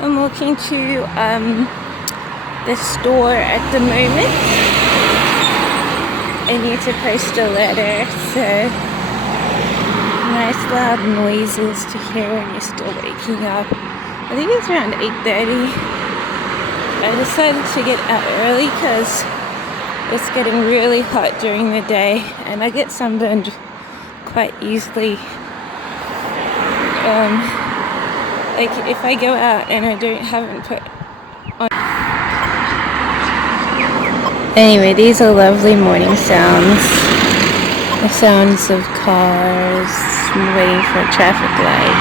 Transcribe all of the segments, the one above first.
I'm walking to the store at the moment. I need to post a letter, so nice loud noises to hear when you're still waking up. I think it's around 8:30. I decided to get out early because it's getting really hot during the day and I get sunburned quite easily. Like if I go out and I haven't put on. Anyway, these are lovely morning sounds. The sounds of cars waiting for a traffic light.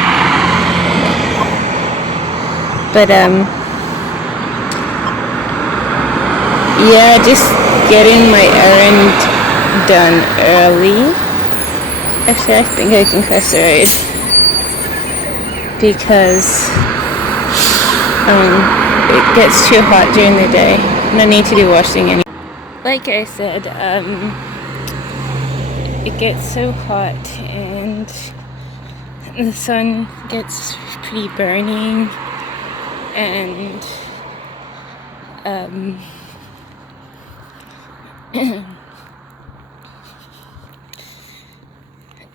But yeah, just getting my errand done early. Actually, I think I can cross the road because it gets too hot during the day. No need to do washing anymore. Like I said, it gets so hot and the sun gets pretty burning and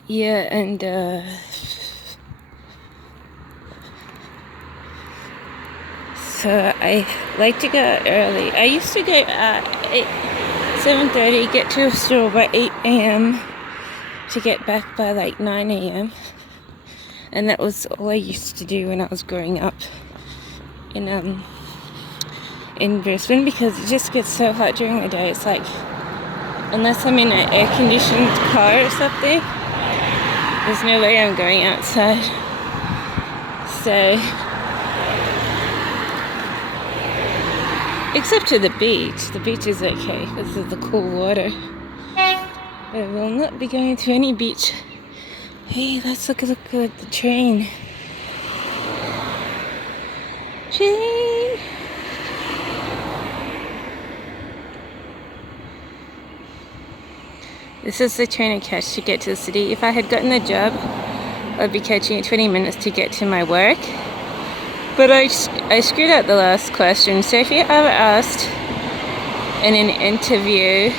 yeah, and so I like to go out early. I used to go at 7:30, get to a store by 8 a.m. to get back by like 9 a.m. And that was all I used to do when I was growing up in Brisbane, because it just gets so hot during the day. It's like, unless I'm in an air-conditioned car or something, there's no way I'm going outside. So, except to the beach. The beach is okay because of the cool water. I will not be going to any beach. Hey, let's look at the train. Train! This is the train I catch to get to the city. If I had gotten the job, I'd be catching it 20 minutes to get to my work. But I screwed up the last question. So if you're ever asked in an interview,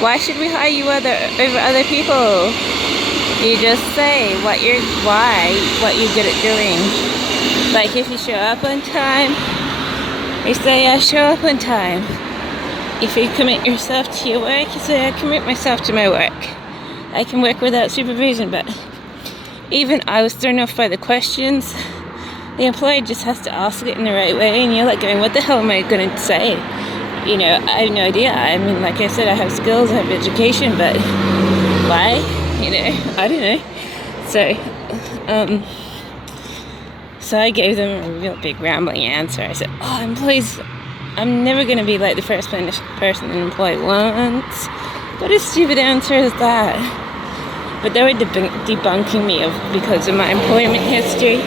why should we hire you over other people? You just say what you're good at doing. Like if you show up on time, you say I show up on time. If you commit yourself to your work, you say I commit myself to my work. I can work without supervision, but even I was thrown off by the questions. The employer just has to ask it in the right way, and you're like going, what the hell am I going to say? You know, I have no idea. I mean, like I said, I have skills, I have education, but why? You know, I don't know. So I gave them a real big rambling answer. I said, employees, I'm never going to be like the first person an employee wants. What a stupid answer is that? But they were debunking me because of my employment history.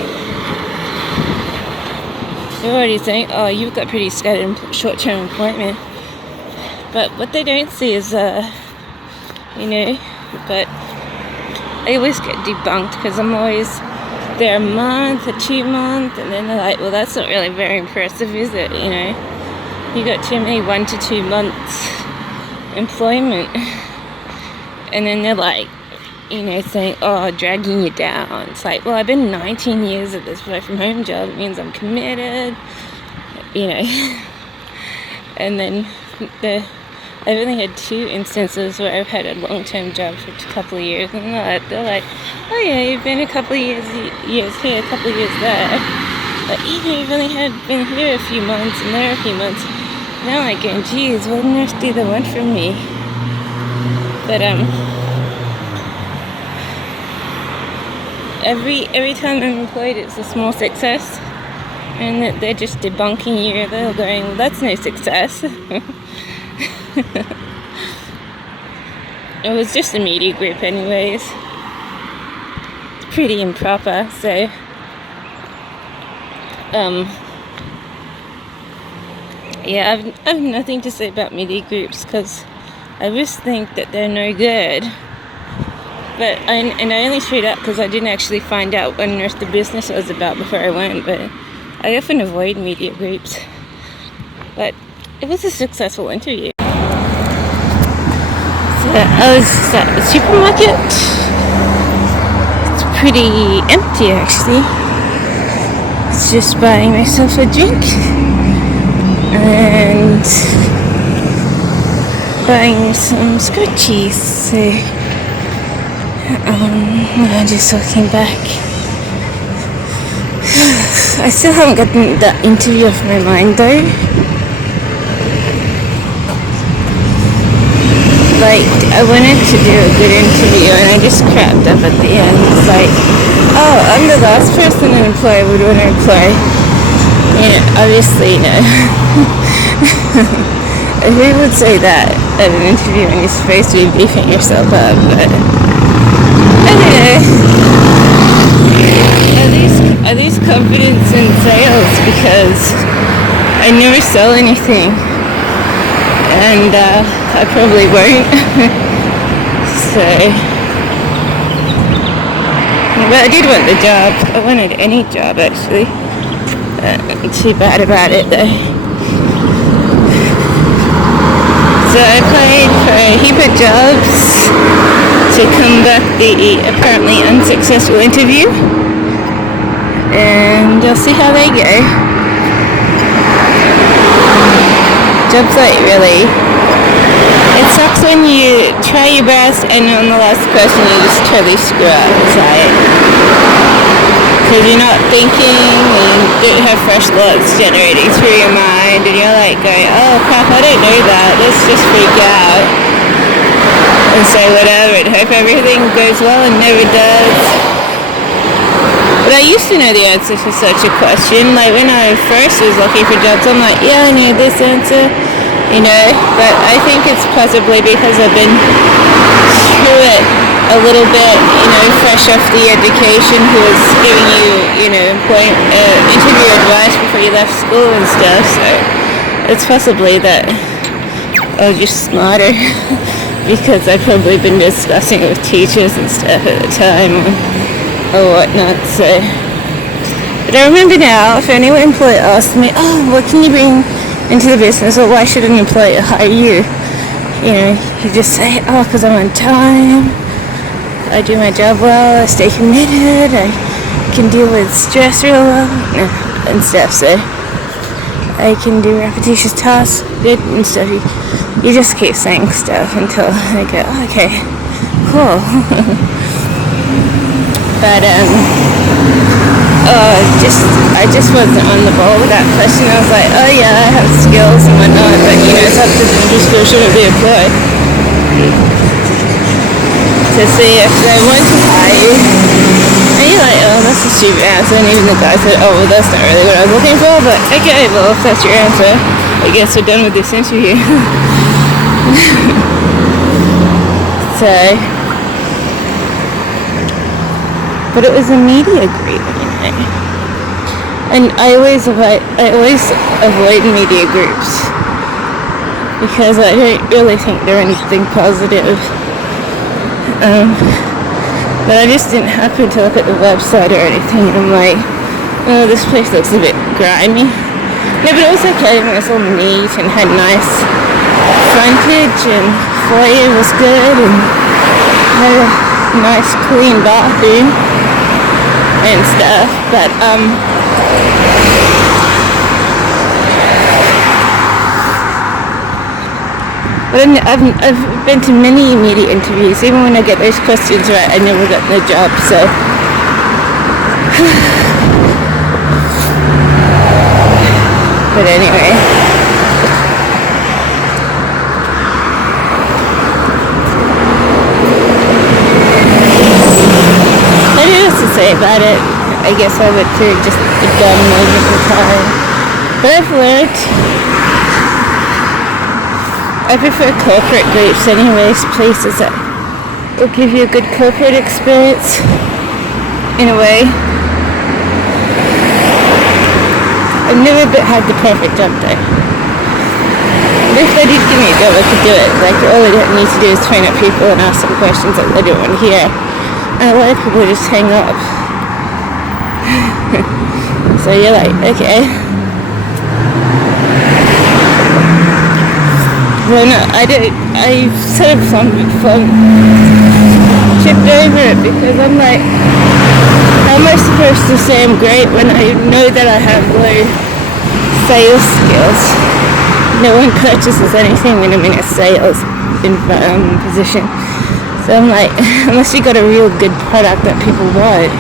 They're already saying, you've got pretty scattered short-term employment. But what they don't see is, but I always get debunked because I'm always there a month or 2 months, and then they're like, well, that's not really very impressive, is it? You know, you got too many 1 to 2 months employment. And then they're like, saying, dragging you down. It's like, well, I've been 19 years at this work from home job. It means I'm committed, And then I've only had 2 instances where I've had a long-term job for a couple of years. And they're like, oh yeah, you've been a couple of years here, a couple of years there. But, you've only been here a few months and there a few months. Now I'm like going, geez, what on earth do they want from me? But, Every time I'm employed, it's a small success, and that they're just debunking you. They're going, well, that's no success. It was just a media group anyways. It's pretty improper, so yeah, I've nothing to say about media groups because I just think that they're no good. But I only showed up because I didn't actually find out what on earth the business was about before I went. But I often avoid media groups, but it was a successful interview. So I was at the supermarket. It's pretty empty actually. It's just buying myself a drink and buying some scratchies. So I'm just walking back. I still haven't gotten that interview off my mind though. Like, I wanted to do a good interview and I just crapped up at the end. It's like, oh, I'm the last person an employer would want to employ. You know, obviously, no. Who would say that at an interview when you're supposed to be beefing yourself up? But anyway, at least confidence in sales, because I never sell anything, and I probably won't. So, but I did want the job. I wanted any job actually. Too bad about it though. So I applied for a heap of jobs to combat the apparently unsuccessful interview, and I'll see how they go. Jobs like really, it sucks when you try your best and on the last question you just totally screw up. It's like, because you're not thinking and you don't have fresh thoughts generating through your mind, and you're like going, oh crap, I don't know that, let's just freak out and say whatever and hope everything goes well, and never does. But I used to know the answer to such a question. Like when I first was looking for jobs, I'm like, yeah, I know this answer, you know, but I think it's possibly because I've been through it a little bit, you know, fresh off the education, who was giving you, you know, interview advice before you left school and stuff. So it's possibly that I was just smarter because I've probably been discussing it with teachers and stuff at the time or whatnot. So, but I remember now, if any employer asked me, oh, what can you bring into the business, or why should an employer hire you? You know, you just say, oh, because I'm on time, I do my job well, I stay committed, I can deal with stress real well, and stuff. So I can do repetitious tasks good and stuff. You just keep saying stuff until I go, oh, okay, cool. But I just wasn't on the ball with that question. I was like, oh yeah, I have skills and whatnot, but you know, it's up to the industry, shouldn't be employed to see if they want to hire you. And you're like, oh, that's a stupid answer. And even the guy said, oh, well, that's not really what I was looking for, but okay, well, if that's your answer, I guess we're done with this interview. So, but it was a media group, you know. And I always avoid media groups because I don't really think they're anything positive. But I just didn't happen to look at the website or anything, and I'm like, oh, this place looks a bit grimy. No, but it was okay. It was all neat and had nice frontage, and foyer was good, and had a nice clean bathroom and stuff. But I've been to many media interviews. Even when I get those questions right, I never got the job. So but anyway, I don't know what to say about it. I guess I went through just a dumb moment of time. But I've learned I prefer corporate groups anyways, places that will give you a good corporate experience in a way. I've never had the perfect job though. But if they did give me a job, I could do it. Like, all I need to do is train up people and ask them questions that they don't want to hear. And a lot of people just hang up. So you're like, okay. Well, no, I sort of chipped over it because I'm like, how am I supposed to say I'm great when I know that I have low sales skills? No one purchases anything when I'm in a sales position. So I'm like, unless you got a real good product that people want,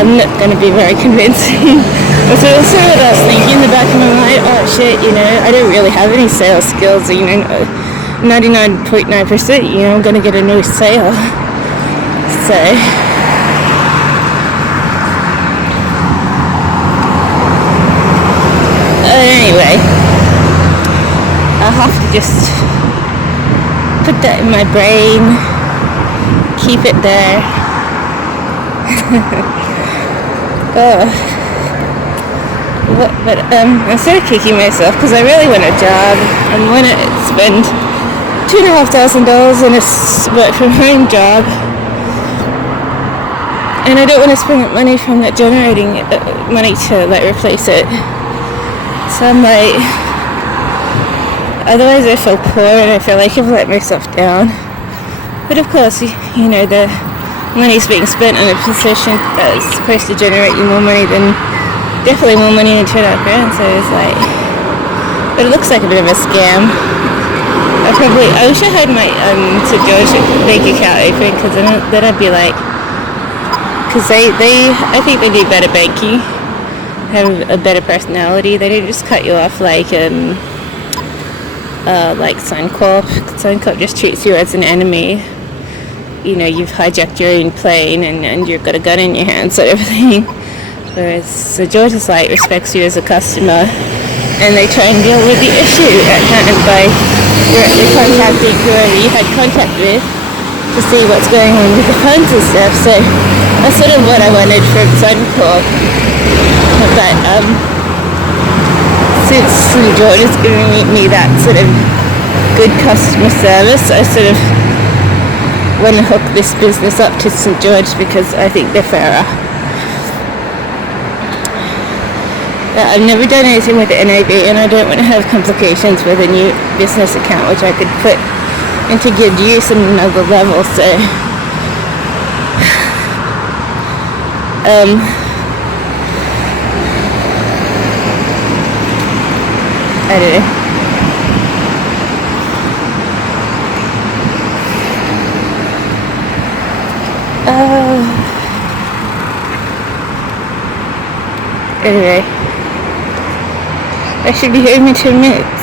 I'm not going to be very convincing. So also what I was thinking in the back of my mind, oh shit, I don't really have any sales skills, 99.9%, I'm going to get a no sale. So, anyway, I'll have to just put that in my brain, keep it there. But I'm sort of kicking myself because I really want a job. I want to spend $2,500 on a work from home job, and I don't want to spend that money from that generating money to replace it. So I'm like, otherwise I feel poor and I feel like I've let myself down. But of course, the money's being spent on a position that's supposed to generate you more money than, definitely more money than $2,000. So it's like, but it looks like a bit of a scam. I wish I had my St. George bank account open, because then I'd be like, because I think they do better banking, have a better personality. They don't just cut you off like Suncorp. Suncorp just treats you as an enemy. You've hijacked your own plane and you've got a gun in your hand, sort of thing. Whereas St. George respects you as a customer, and they try and deal with the issue at hand by directly contacting whoever you had contact with to see what's going on with the funds and stuff. So that's sort of what I wanted from Suncorp. But since St. George is giving me that sort of good customer service, I sort of want to hook this business up to St. George because I think they're fairer. I've never done anything with the NAB, and I don't want to have complications with a new business account, which I could put into good use on another level. So I don't know. Anyway, I should be home in 10 minutes.